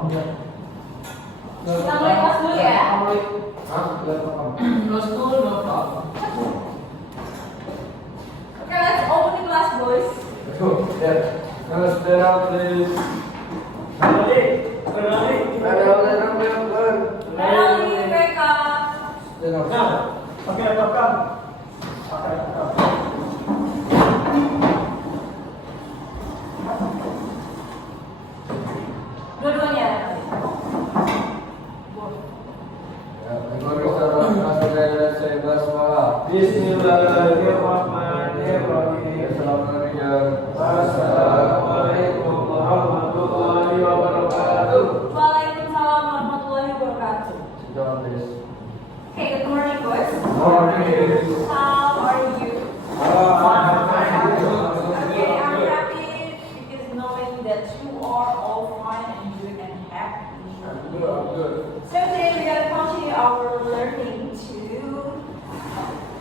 Kita mulai kelas dulu ya. No school, no problem. Okay, let's open the class, boys. Now stand up, please. Melanie, Rebecca. Stand up. Pakai laptop. Pakai laptop. Dua-duanya. Bismillahirrahmanirrahim. Assalamualaikum warahmatullahi wabarakatuh. Waalaikumsalam warahmatullahi wabarakatuh. Sit down, please. Okay, good morning, boys. Morning. How are you? Okay, I'm happy because knowing that you are all fine and good and happy. Good. So today we're going to continue our learning to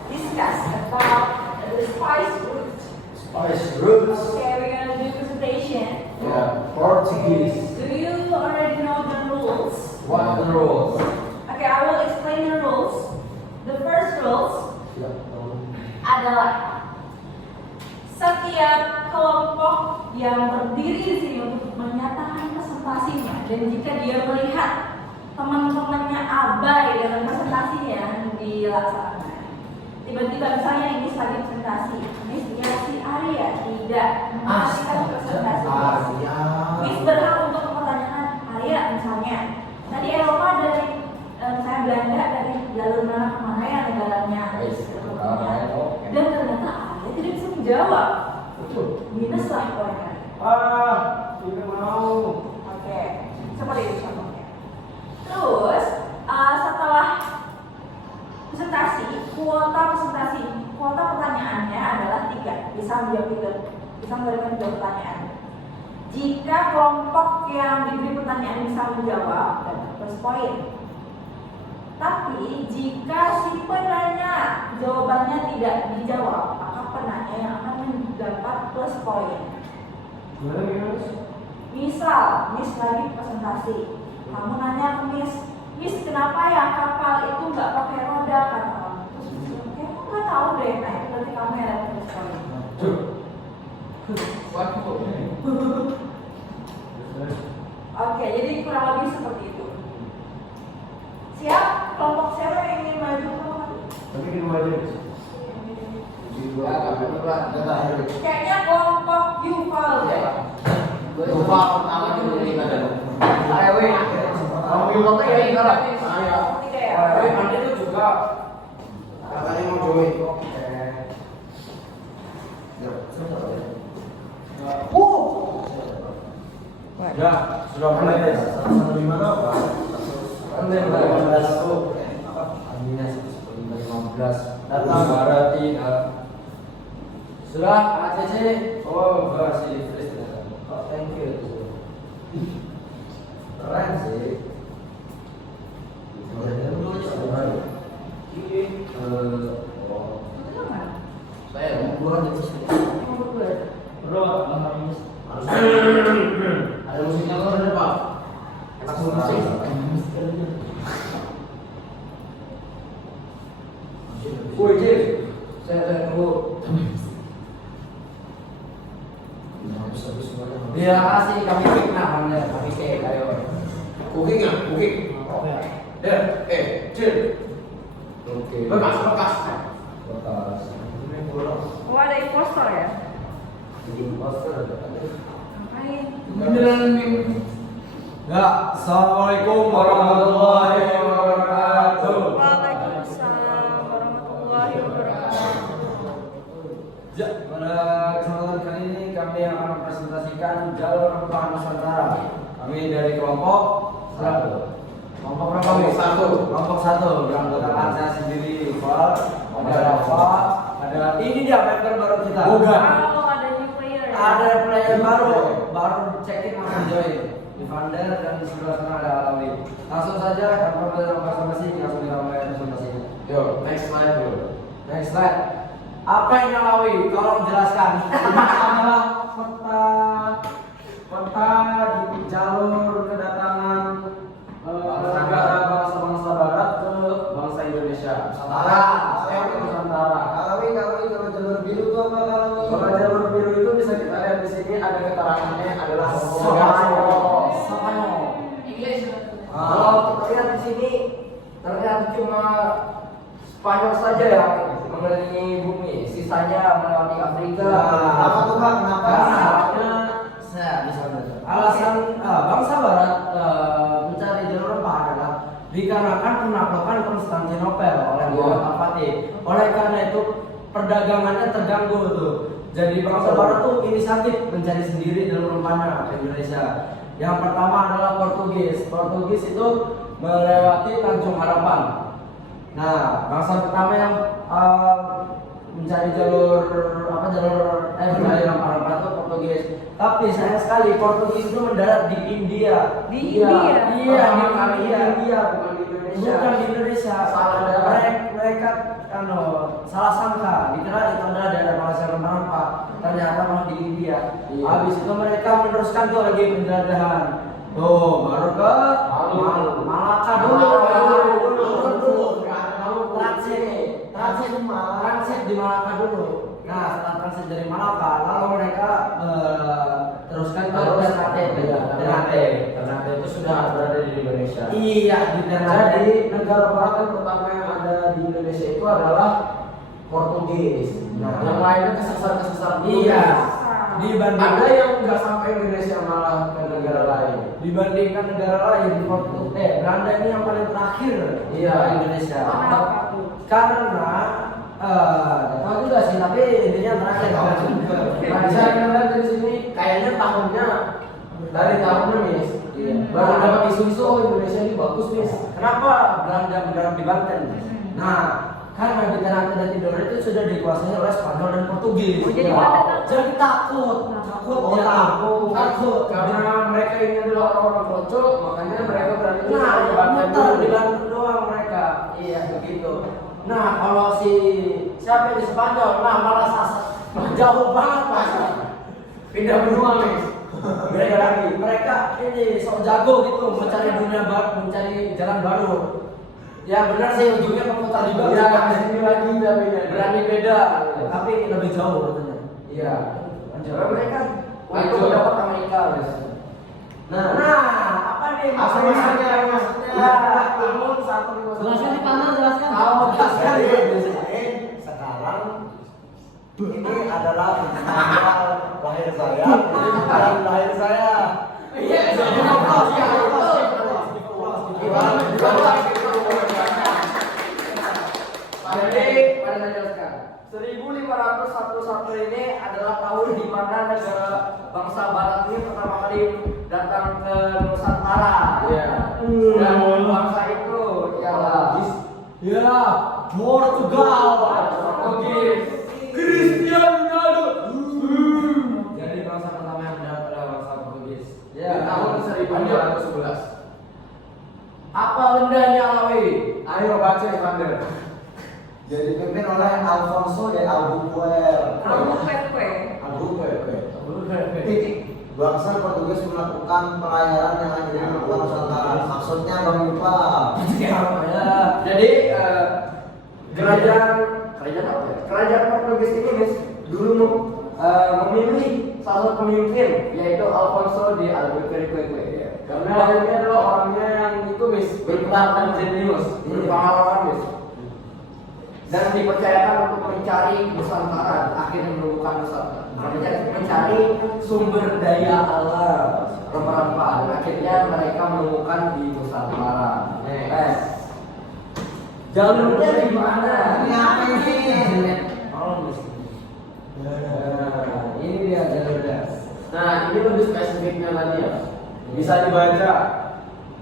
discuss about the spice root. Spice roots. Okay, we're going to do presentation. Yeah. Portuguese. Do you already know the rules? What are the rules? Okay, I will explain the rules. The first rules adalah setiap kelompok yang berdiri di sini untuk menyatakan presentasinya, dan jika dia melihat teman-temannya abai dengan presentasinya dilaksanakan. Tiba-tiba misalnya ini lagi presentasi, Miss ya si Arya tidak memperhatikan presentasi. Miss berhak untuk mempertanyakan Arya misalnya. Tadi Eropa dari saya Belanda dari jalur mana ke mana ya negaranya. Dan ternyata Arya tidak bisa menjawab. Minus lah poinnya. Tidak mau. Oke, seperti itu contohnya. Terus setelah presentasi, kuota pertanyaannya adalah 3. Bisa menerima 3 pertanyaan. Jika kelompok yang diberi pertanyaan bisa menjawab, dapat plus poin. Tapi jika si penanya jawabannya tidak dijawab, maka penanya yang akan mendapat plus poin. Misal, Miss lagi presentasi, kamu nanya ke Miss kenapa ya kapal itu nggak pakai roda, kata kamu. Terus Miss bilang, kayak aku nggak tahu deh. Nah itu berarti kamu yang dapat plus poin. Oke, jadi kurang lebih seperti itu. Siap? Kelompok siapa yang ingin maju? Kayaknya kelompok Yuval deh. Ya, sudah mulai. 115 apa? Datang berarti sudah ACC. Oh, masih fresh. Oh, thank you. Keren sih. Saya mau keluar di sini. Ada musiknya kan ada Pak? Langsung musik. Woi, Jil. Saya tunggu. Iya, kasih kami pick namanya, kami pick ayo. Cooking ya, cooking. Ya, Jil. Oke. Bekas. Oh ada impostor ya? Imposter ada. Ngapain? Ya, assalamualaikum warahmatullahi wabarakatuh. Waalaikumsalam warahmatullahi wabarakatuh. Ya, pada kesempatan kali ini kami akan mempresentasikan jalur rempah Nusantara. Kami dari kelompok satu. Kelompok berapa? Kelompok satu. Beranggotakan saya sendiri, Iqbal, ada Rafa, ada ini dia member baru kita. Bukan. Oh ada new player ya? Ada player baru check in langsung join. Evander dan sebelah sana ada Alawi. Langsung saja tanpa basa-basi langsung diramai presentasinya. Yo, next slide dulu. Next slide. Apa ini Alawi? Tolong jelaskan. Ini adalah peta di jalur kedatangan ada keterangannya adalah Spanyol. English. Kalau kita lihat di sini ternyata cuma Spanyol saja yang mengelilingi bumi, sisanya melewati Afrika. Apa tuh Pak? Kenapa? Karena saya bisa benar. Alasan bangsa Barat mencari jalur rempah adalah dikarenakan penaklukan Konstantinopel oleh Muhammad Al-Fatih. Oleh karena itu perdagangannya terganggu tuh. Jadi bangsa Barat tuh inisiatif mencari sendiri jalur rempahnya ke Indonesia. Yang pertama adalah Portugis. Portugis itu melewati Tanjung Harapan. Nah, bangsa pertama yang mencari jalur mencari rempah-rempah itu Portugis. Tapi sayang sekali Portugis itu mendarat di India. Di Iya, India? Iya, Pertama di kali India. bukan di Indonesia. Bukan di Indonesia. Salah daerah. Mereka salah sangka dikira itu adalah daerah penghasil rempah-rempah. Ternyata malah di India. Iya. Habis itu mereka meneruskan tuh lagi penjelajahan. Tuh, baru ke Malaka dulu. Transit di Malaka dulu. Nah, setelah transit dari Malaka, lalu mereka teruskan ke Ternate. Ternate itu sudah berada di Indonesia. Iya, di Ternate. Jadi negara barat yang pertama yang ada di Indonesia itu adalah Portugis. Nah, yang lainnya kesasar-kesasar. Iya. Ada Dibandingkan yang nggak sampai Indonesia malah ke negara lain. dibandingkan negara lain, Belanda ini yang paling terakhir Iya. di Indonesia. Kenapa tuh? Karena tahu juga sih, tapi intinya terakhir. Nah, bisa kita dari sini kayaknya tahunnya dari tahunnya Miss. Iya. Baru dapat isu-isu oh, Indonesia ini bagus Miss. Kenapa Belanda mendarat di Banten? Nah, karena di Ternate dan Tidore itu sudah dikuasai oleh Spanyol dan Portugis. Oh, jadi Wow. pada Jadi takut dia. Takut karena mereka ini adalah orang-orang kocok, makanya mereka berani Nah, Banten muter dulu. di Banten doang mereka. Iya, begitu. Nah, kalau si siapa di Spanyol, nah malah jauh banget Mas. Pindah benua Miss. Mereka ini sok jago gitu mencari dunia baru, mencari jalan baru. Ya benar sih ujungnya memutar juga. Iya, sini lagi tapi Berani beda, tapi lebih jauh katanya. Iya. Karena mereka Lanjut. untuk dapat Amerika, guys. Nah, apa nih Apa maksudnya? Ya, Timun satu Jelaskan di panel, jelaskan. Tahu sekali. Sekarang ini adalah tanggal lahir saya dan lahir saya. Iya, jadi, mari saya jelaskan. 1501 ini adalah tahun di mana negara bangsa Barat ini pertama kali datang ke Nusantara. Iya. Dan bangsa itu ialah Portugal. Portugis. Cristiano Ronaldo. Jadi bangsa pertama yang mendarat adalah bangsa Portugis. Di tahun 1211. Apa lendanya Alawi? Ayo baca Evander. Jadi dipimpin oleh Alfonso de Albuquerque. Albuquerque. Titik. Bangsa Portugis melakukan pelayaran yang ada di Nusantara. Maksudnya Bang Yupa. Jadi kerajaan Portugis ini guys dulu memilih salah satu pemimpin yaitu Alfonso de Albuquerque. Karena ini adalah orangnya yang itu Miss Berpengalaman jenius, berpengalaman guys. Dan dipercayakan untuk mencari Nusantara, akhirnya menemukan Nusantara. Mencari sumber daya alam rempah-rempah dan akhirnya mereka menemukan di Nusantara. Jalurnya di mana? Ini apa ini? Ini dia jalurnya. Nah, ini lebih spesifiknya lagi ya. Bisa dibaca.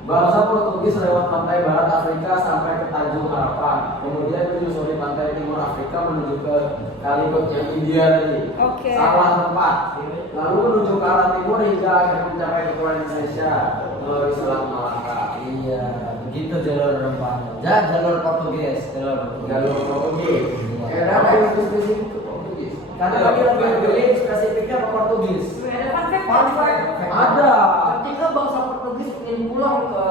Bangsa Portugis lewat pantai barat Afrika sampai ke Tanjung Harapan. Kemudian menyusuri pantai timur Afrika menuju ke Calicut yang India tadi. Oke. Salah tempat. Lalu menuju ke arah timur hingga akhirnya mencapai kepulauan Indonesia melalui Selat Malaka. Iya, begitu jalur rempahnya. Jalur Portugis, Jalur Portugis. Kenapa yang spesifik ke Portugis? Karena kami lebih pilih spesifiknya ke Portugis. Ada. Ketika bangsa Portugis ingin pulang ke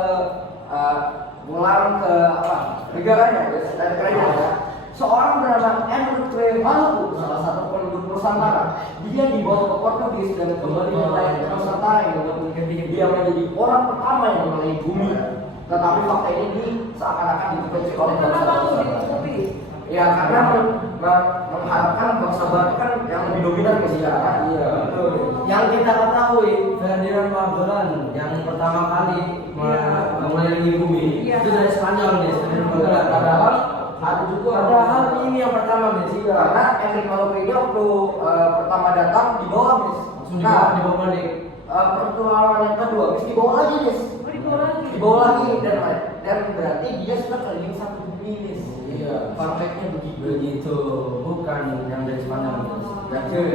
negaranya dari kerajaan ya, seorang bernama Enrique Maluku, salah satu penduduk Nusantara. Dia dibawa ke Portugis dan kembali melayani ke Nusantara yang membuat dia menjadi orang pertama yang mengelilingi bumi. Tetapi fakta ini seakan-akan ditutupi oleh bangsa Kenapa Nusantara. ditutupi? Ya karena mengharapkan bangsa Barat kan yang lebih dominan ke sini kan. Iya. Yang kita ketahui Ferdinand Magellan yang pertama kali mengelilingi bumi Iya. itu dari Spanyol nih, Ferdinand Magellan. Padahal padahal ini yang pertama nih sih. Karena Enrique Maluku ini waktu pertama datang dibawa bis. Langsung Nah, dibawa balik. pertualangan yang kedua bis dibawa lagi bis. Oh, dibawa lagi. Dibawa lagi dan berarti dia sudah keliling satu bumi bis. Iya. Perfectnya begitu. Begitu, bukan yang dari Spanyol. Lanjut.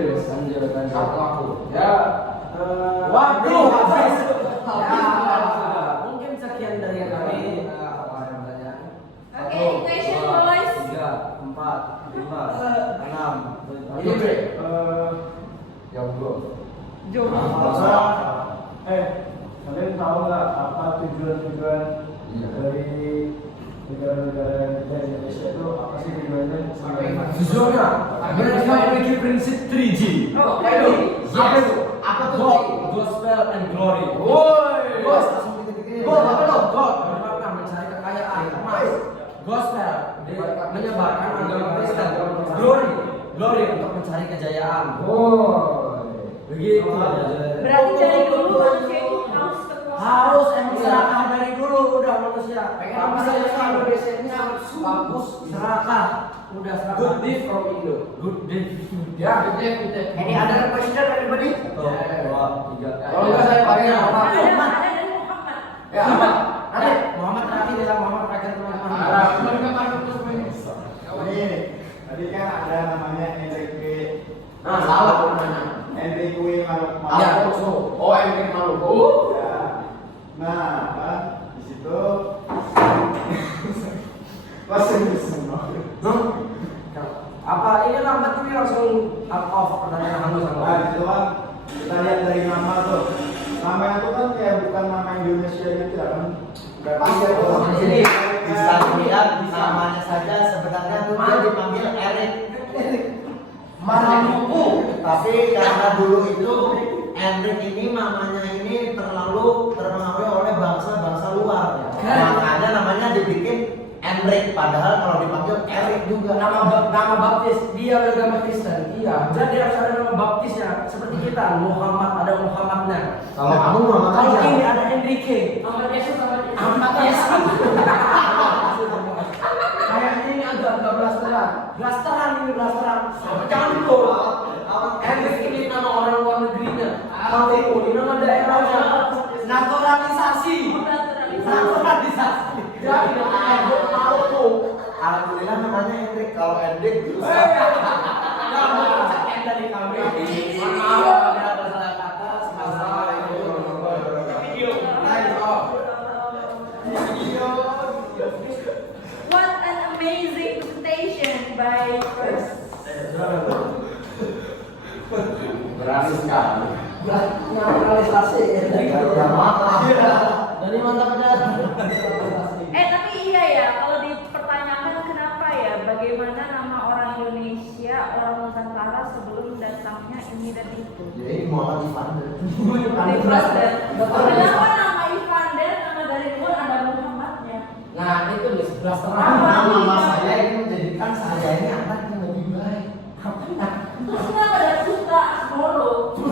Aku. Ya. Waduh, habis. Mungkin sekian dari kami. Apa yang bertanya? Oke, question boys. 3, 4, 5, 6. Ini Bre. Yang belum. Jom. Kalian tahu nggak apa tujuan-tujuan dari negara-negara kita di Indonesia itu apa sih tujuannya? Tujuannya mereka memiliki prinsip 3G. Oh, Apa itu? Apa tuh? God, gospel and glory. Woi. God, God apa tuh? God menyebabkan mencari kekayaan emas. Gospel menyebarkan agama Kristen. Glory untuk mencari kejayaan. Begitu. Berarti dari dulu manusia itu harus kekuasaan. Harus emang serakah dari dulu udah manusia. Pengen bisa Indonesia bagus. Serakah. Udah serakah. Good gift from Indo. Good day. Ya, good day. Any other question everybody? 1, 2, 3. Kalau enggak saya pakai apa? Ada dari Muhammad. Ya, apa? Nanti. Muhammad terakhir ya, Muhammad terakhir teman-teman. Ini tadi kan ada namanya Enrique. Nah, salah namanya. Enrique Maluku. Ya, oh, Enrique Maluku. Ya. Nah, apa? Di situ langsung semua. Apa ini lambat ini langsung out of pertanyaan hangus Nah, itu kan kita lihat dari nama tuh. Nama itu kan kayak bukan nama Indonesia gitu ya kan. Udah pasti ada orang Jadi bisa dilihat namanya saja sebenarnya tuh dia dipanggil Erik Maluku. tapi karena dulu itu Erik ini mamanya ini terlalu terpengaruh oleh bangsa-bangsa luar makanya namanya dibikin Enrik padahal kalau dipanggil Erik juga nama baptis dia beragama Kristen iya jadi harus ada nama baptisnya seperti kita Muhammad ada Muhammadnya kalau kamu Muhammad kalau aja ini ada Enrique Muhammad Yesus, Ahmad Yesus kayak ini agak blasteran jangan dulu Enrik ini nama orang luar negerinya Maluku ini nama daerahnya naturalisasi jadi nama Maluku alhamdulillah namanya Erik kalau Erik terus dari kami maaf apabila ada salah kata sama-sama What an amazing presentation by first. Berhasil sekali. naturalisasi jadi mantap aja Tapi iya ya, kalau dipertanyakan kenapa ya, bagaimana nama orang Indonesia, orang Nusantara sebelum datangnya ini dan itu. jadi Muhammad Ivander Blaster. Kenapa nama Ivander, nama dari luar ada Muhammadnya? Nah, itu di sebelah nama mama saya ini menjadikan saya ini anak yang lebih baik Terus kenapa ada Putra Asmoro?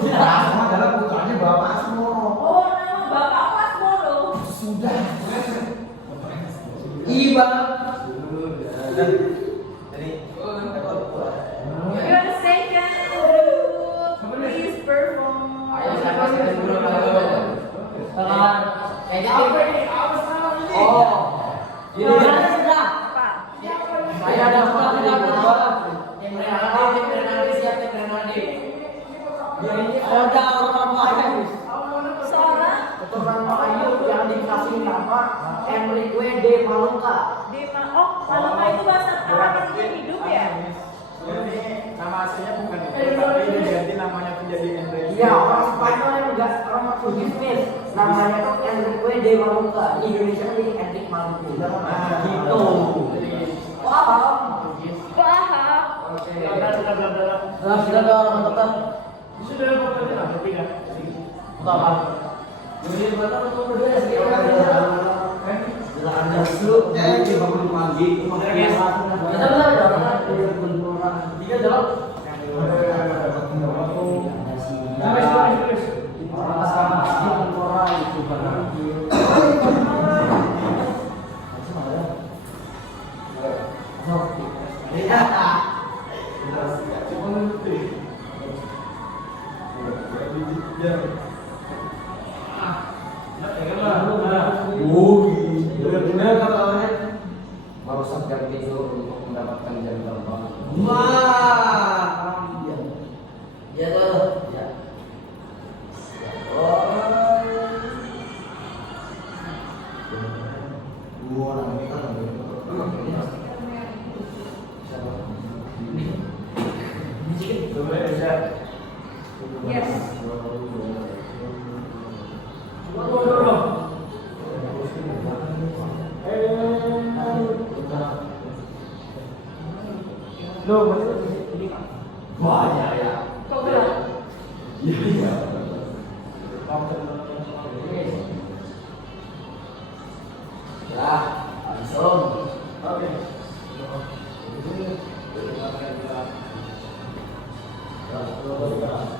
Asma adalah putranya Bapak Asmoro Oh, nama bapak Asmoro. sudah Iba. Your second group, please perform. Ayo saya kasih dulu Oh. Ini sudah. Apa? Saya ada Seorang keturunan Melayu yang dikasih nama Enrique de Maluka. Dema. Oh, Malaka itu bahasa Arab artinya hidup ya? Ini nama aslinya bukan itu, tapi ini diganti namanya menjadi Enrique. Iya, orang Spanyol yang enggak orang Portugis. Namanya tuh Enrique de Maluka. Di Indonesia kan jadi Enrique Maluku. Nah, Gitu. Oh, apa? Sudah ada orang tetap. Sudah pokoknya lah, tapi kan. Apa? Jadi mana untuk berdua sedikit kan? Silakan dulu. Jadi bangun pagi. Tiga jalan. Baru saat tidur untuk mendapatkan jam terbang. Wah, Ya tuh. Ya. gua nanti kan Yes. Wah, ya. Kok gerak? Iya. Ya, langsung. Oke.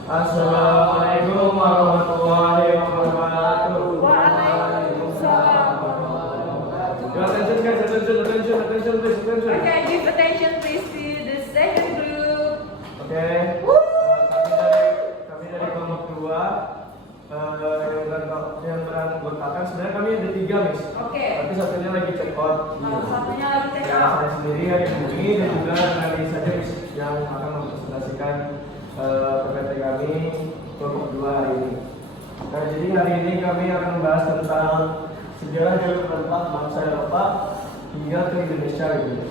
Assalamualaikum warahmatullahi wabarakatuh. Waalaikumsalam. Attention, please, attention. Okay, give attention please to the second group. Oke. Kami dari kelompok 2 yang beranggotakan sebenarnya kami ada 3, Miss. Oke. Tapi satunya lagi check out. Satunya lagi check Ya, out. saya sendiri yang ini dan juga dari saja Miss yang akan mempresentasikan PPT kami kelompok 2 hari ini. Nah, jadi hari ini kami akan membahas tentang sejarah jalur rempah bangsa Eropa hingga ke Indonesia gitu.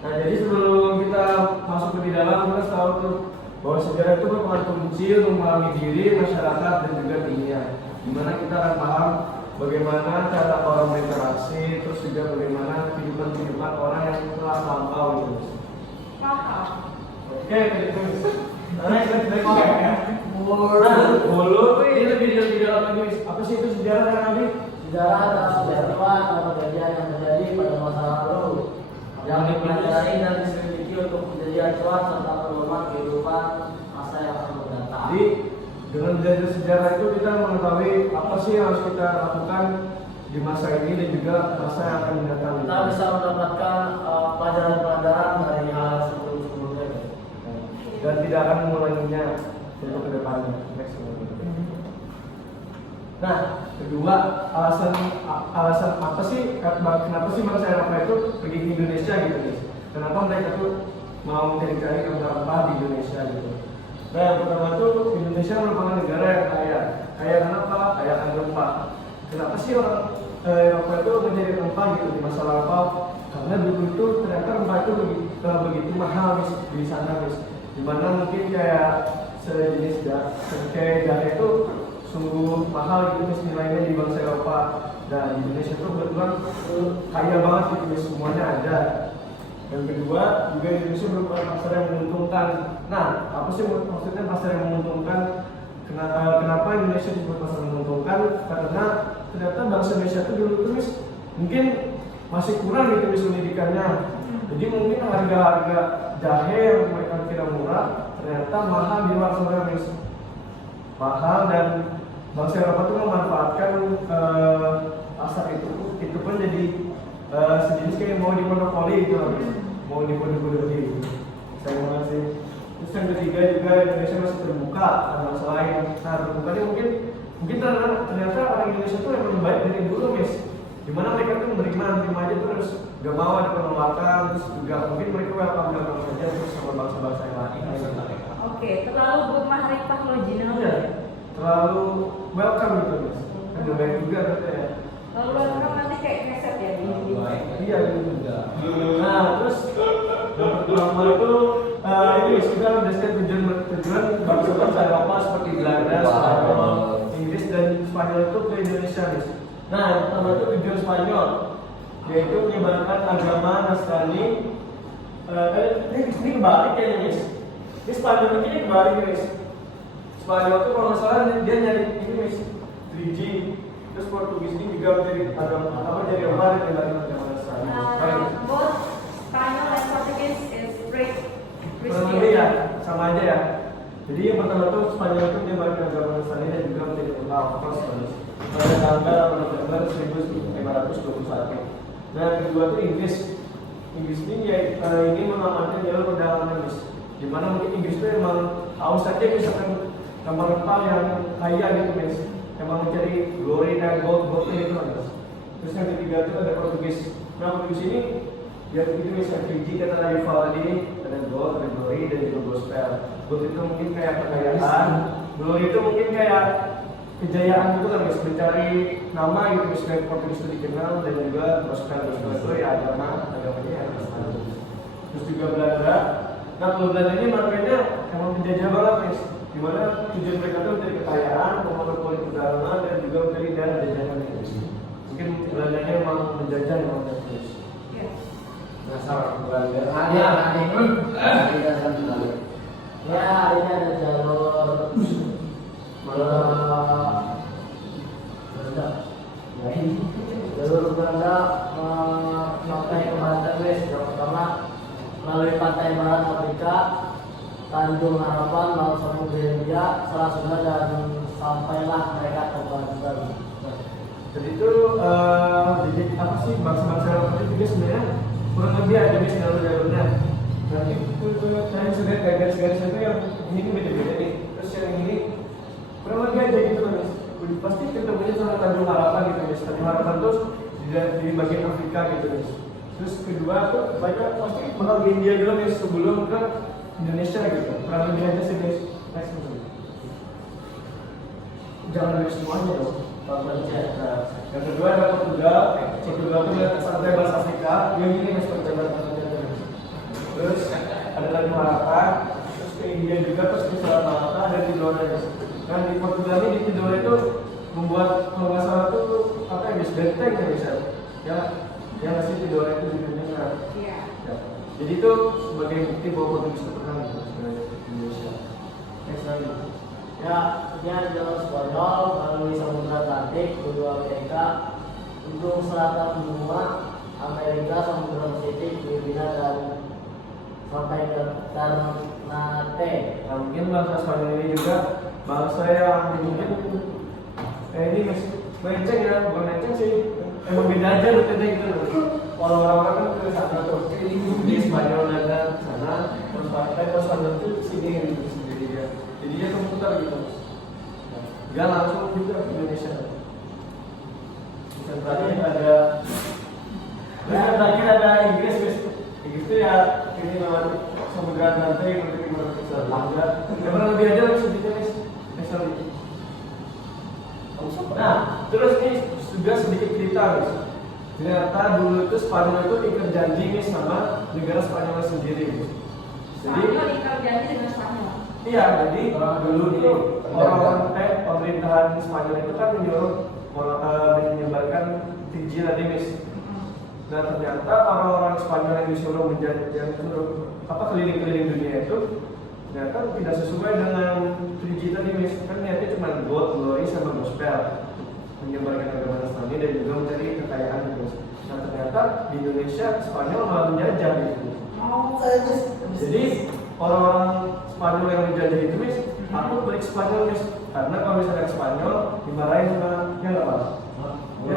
Nah, jadi sebelum kita masuk ke di dalam, kita harus tahu tuh bahwa sejarah itu merupakan kunci untuk memahami diri, masyarakat, dan juga dunia. Dimana kita akan paham bagaimana cara orang berinteraksi, terus juga bagaimana kehidupan orang yang telah lampau gitu. Paham. Oke, itu. Bulu, ini lebih dalam lagi. Apa sih itu sejarah yang ada? Sejarah adalah sejarah atau kejadian yang terjadi pada masa lalu yang dipelajari dan diselidiki untuk menjadi acuan serta pedoman kehidupan masa yang akan mendatang. Jadi dengan belajar sejarah itu kita mengetahui apa sih yang harus kita lakukan di masa ini dan juga masa yang akan mendatang. Kita bisa mendapatkan pelajaran-pelajaran dari hal sebelum-sebelumnya Dan tidak akan mengulanginya untuk kedepannya. Next. Nah, kedua, alasan apa sih kenapa sih bangsa Eropa itu pergi ke Indonesia gitu nih? Kenapa mereka tuh mau mencari rempah di Indonesia gitu? Nah, yang pertama tuh Indonesia merupakan negara yang kaya. Kaya kenapa? Kaya akan rempah. Kenapa sih orang Eropa itu mencari rempah gitu di masa lampau? Karena dulu itu ternyata rempah itu begitu mahal di sana, dimana mungkin kayak sejenis kayak jahe itu sungguh mahal gitu nilainya di bangsa Eropa. Dan di Indonesia tuh kebetulan kaya banget gitu, semuanya ada. Dan kedua, juga Indonesia merupakan pasar yang menguntungkan. Nah, apa sih maksudnya pasar yang menguntungkan? Kenapa Indonesia disebut pasar menguntungkan? Karena ternyata bangsa Indonesia itu dulu tuh mungkin masih kurang gitu pendidikannya. Jadi mungkin harga jahe yang mereka kira murah ternyata mahal di luar sana, mahal. Dan bangsa Eropa itu memanfaatkan pasar itu pun jadi sejenis kayak mau dimonopoli gitu, mau dimonopoli. Saya mau ngasih. Terus yang ketiga juga Indonesia masih terbuka ada masalah lain. Nah, terbukanya mungkin ternyata orang Indonesia itu yang lebih baik dari dulu, dimana mereka tuh menerima aja terus gak mau ada penolakan, terus juga mungkin mereka welcome saja terus sama bangsa-bangsa yang lain. Oke, terlalu bermahrifah lo Jino. Iya, terlalu welcome gitu, Agak baik juga berarti ya. Lalu welcome nanti kayak keset ya di. Iya juga. Nah, terus yang pertama itu ini kita berdasarkan tujuan bangsa-bangsa Eropa seperti Belanda, Spanyol, Inggris dan Spanyol itu ke Indonesia, Nah, yang pertama itu tujuan Spanyol, yaitu menyebarkan agama Nasrani ini kebalik kayaknya Miss. Ini Spanyol ini kebalik Miss. Spanyol tuh kalau nggak salah dia nyari ini Miss 3G. Terus Portugis ini juga menjadi jadi orang yang dari zaman sekarang. Both Spanyol and Portuguese is great. Kurang lebih ya, sama aja ya. Jadi yang pertama tuh Spanyol itu dia balik ke zaman Nasrani dan juga menjadi Portugis pada tanggal November 1521. Nah yang kedua tuh Inggris. Inggris ini ya ini mengamankan jalur perdagangan Inggris. Dimana mungkin Inggris itu emang tahu saja misalkan rempah-rempah yang kaya gitu Miss. Emang mencari glory dan gold itu Miss. Terus yang ketiga itu ada Portugis. Nah Portugis ini yang itu misalnya Fiji kata dari Valdi, ada gold, ada glory dan juga gospel. Gold itu mungkin kayak kekayaan, glory itu mungkin kayak kejayaan gitu kan Miss, mencari nama gitu misalnya Portugis itu dikenal dan juga gospel itu ya agamanya ya Kristen. Terus juga Belanda. Nah kalau Belanda ini marketnya emang penjajah banget Miss, dimana tujuan mereka itu mencari kekayaan, memonopoli perdagangan dan juga mencari dana jajahan Miss. Mungkin Belandanya emang menjajah emang Miss. Dasar Belanda. Ya, ini ada jalur jalur Belanda sampai ke Banten West. Yang pertama melalui pantai barat Afrika, Tanjung Harapan, Laut Samudra Hindia, Selat Sunda dan sampailah mereka ke Banten. Jadi itu jadi apa sih bangsa-bangsa itu juga sebenarnya kurang lebih ada Miss jalur-jalurnya. Nanti itu saya sudah garis-garis itu yang ini beda-beda nih. Terus yang ini kurang lebih aja gitu Miss. Pasti ketemunya sama Tanjung Harapan gitu Miss. Tanjung Harapan terus di bagian Afrika gitu Miss. Terus kedua tuh banyak pasti bakal ke India dulu Miss sebelum ke Indonesia gitu. Kurang lebih aja sih Miss. Next Miss. Jangan Miss semuanya dong. Yang kedua ada Portugal. Portugal itu lihat santai bahasa Afrika. Yang ini Miss perjalanan saja. Terus ada Tanjung Harapan. Terus ke India juga terus ke Selat Malaka dan Tidore Miss. Nah di Portugal ini di Tidore itu membuat kalau nggak salah tuh apa ya Miss benteng ya bisa ya yang ngasih Tidore itu di Indonesia. Iya. Ya. Jadi itu sebagai bukti bahwa Portugis itu pernah gitu sebenarnya di Indonesia. Next lagi. Ya, ini ada jalur Spanyol melalui Samudra Atlantik, Benua Amerika, ujung selatan benua Amerika, Samudra Pasifik, Filipina dan sampai ke Ternate. Nah, mungkin bahasa Spanyol ini juga bahasa yang mungkin ini Mas melenceng ya, bukan melenceng sih. Emang beda aja rutenya gitu loh. Kalau orang-orang kan ke sana tuh di Spanyol ada sana, terus Spanyol itu sini gitu sendiri ya. Jadi dia kemudian gitu. Dia langsung juga ke Indonesia. Dan terakhir ada terakhir ada Inggris Mas. Inggris itu ya ini namanya Samudra Atlantik untuk timur Selangga. Yang pernah lebih aja Mas sedikit Mas. Nah, terus ini juga sedikit cerita Mas. Ternyata dulu itu Spanyol itu ikat janji nih sama negara Spanyol sendiri. Jadi Spanyol ikat janji dengan Spanyol. iya, jadi dulu itu orang-orang pemerintahan Spanyol itu kan menyuruh menyebarkan 3G tadi Miss. Nah ternyata orang-orang Spanyol yang disuruh keliling-keliling dunia itu ternyata tidak sesuai dengan 3G tadi Miss. Kan niatnya cuma gold, glory sama gospel, menyebarkan agama Nasrani dan juga mencari kekayaan gitu. Nah ternyata di Indonesia Spanyol malah menjajah gitu. Jadi orang-orang Spanyol yang menjajah itu Miss, aku balik Spanyol Miss, karena kalau misalnya Spanyol dimarahin sama ya nggak Pak? Ya,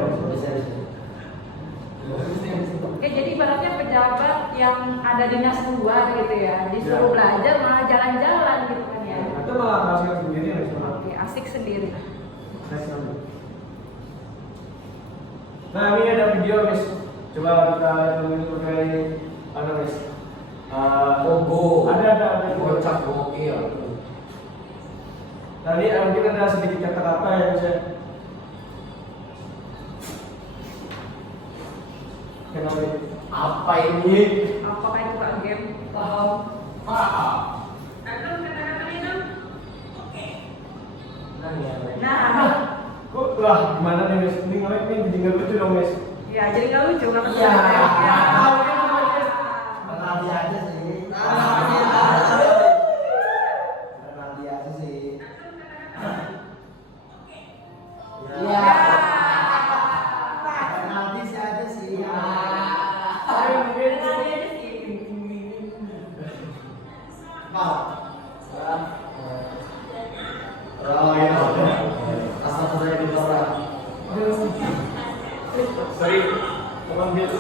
Oke, jadi ibaratnya pejabat yang ada dinas luar gitu ya, disuruh belajar malah jalan-jalan gitu kan ya. Itu malah hasil sendiri Miss. Oke, asik sendiri. Nah ini ada video Miss, coba kita tungguin pakai apa Miss? Logo. Ada Kocak gokil. Tadi mungkin ada sedikit kata-kata yang bisa kenapa ini? Apa ini? Apakah itu Pak game? Nah, Kok lah gimana nih Miss? Ini ngeliat nih jadi nggak lucu dong Miss. ya jadi nggak lucu kan? Iya. Ya. Makasih aja Iya. Pas. Penalti sih aja sih. Dengan dia di sini. Mau. Oh iya. Asal saya ditolak. Sorry, teman gitu.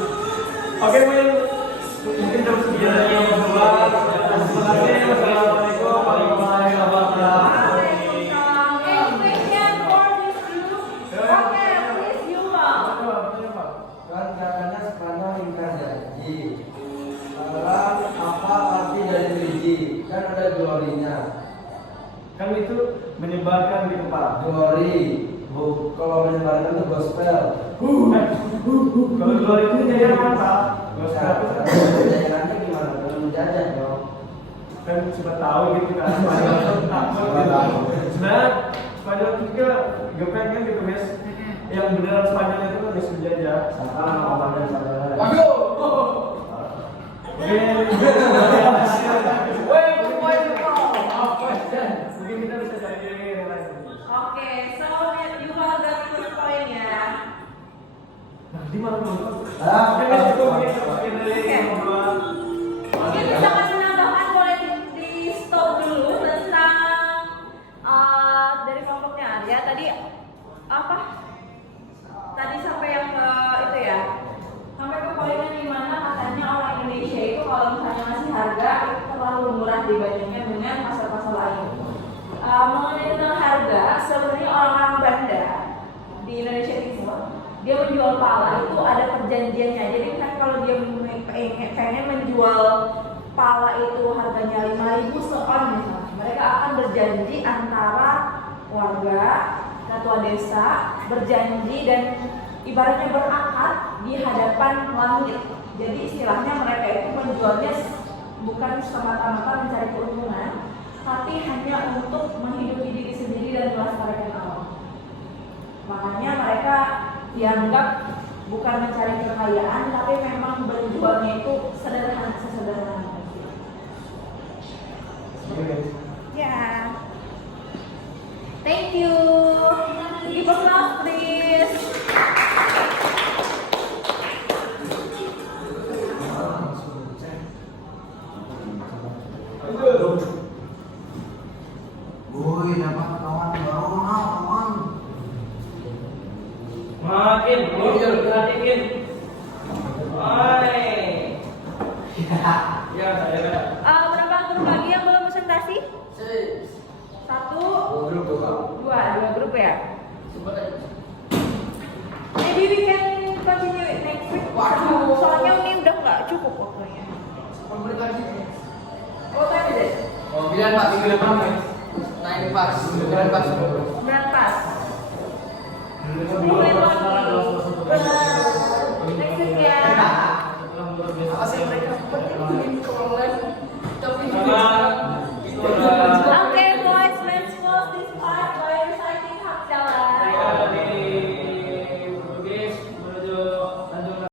Oke, mungkin jam 9 yang berdua. Terima kasih. Wassalamualaikum warahmatullahi wabarakatuh. Waalaikumsalam. Any question for this group? Okay, please you all. Kan katanya Spanyol ingkar janji. Sekarang apa arti dari religi? Kan ada glorinya. Kan itu menyebarkan gitu Pak. Glory. Kalau menyebarkan itu gospel. Kalau glory itu jadi apa Pak? Gospel itu kan Jajarannya gimana? Kalau menjajah dong. kan siapa tahu gitu kan Spanyol itu takut gitu. Sebenarnya Spanyol itu juga gepeng kan gitu Mes. Yang beneran Spanyol itu kan bisa menjajah. Salah apa dan salah. Waduh. Oke. Mungkin kita bisa cari yang lain. Oke, so you all got first point ya. Nah, di mana nonton? Ah, Oke, Mes, itu mungkin sekian dari Oke. ngobrol. Mungkin bisa kasih nambahan boleh di stop dulu tentang dari kelompoknya Arya tadi apa? Tadi sampai yang ke itu ya. Sampai ke poin di mana katanya orang Indonesia itu kalau misalnya ngasih harga itu terlalu murah dibandingkan dengan pasar-pasar lain. Mengenai tentang harga, sebenarnya orang-orang Belanda di Indonesia Timur dia menjual pala itu ada perjanjiannya. Jadi kan kalau dia pengen menjual pala itu harganya 5.000 seon misalnya, mereka akan berjanji antara warga, ketua desa berjanji dan ibaratnya berakad di hadapan langit. Jadi istilahnya mereka itu menjualnya bukan semata-mata mencari keuntungan, tapi hanya untuk menghidupi diri sendiri dan melestarikan alam. Makanya mereka dianggap bukan mencari kekayaan, tapi memang berjualnya itu sesederhana mungkin. Ya. Thank you. Give applause please. Woi, dapat kawan baru kawan. Makin, perhatiin. Hai. Ya, saya. Berapa grup lagi yang belum presentasi? Satu, dua grup ya. Maybe we can continue it next week. Soalnya ini udah nggak cukup waktunya. Oh, tadi deh. Oh, bilang Pak minggu depan ya. Naik pas, bilang pas. 9 pas. Next week ya. Apa sih mereka?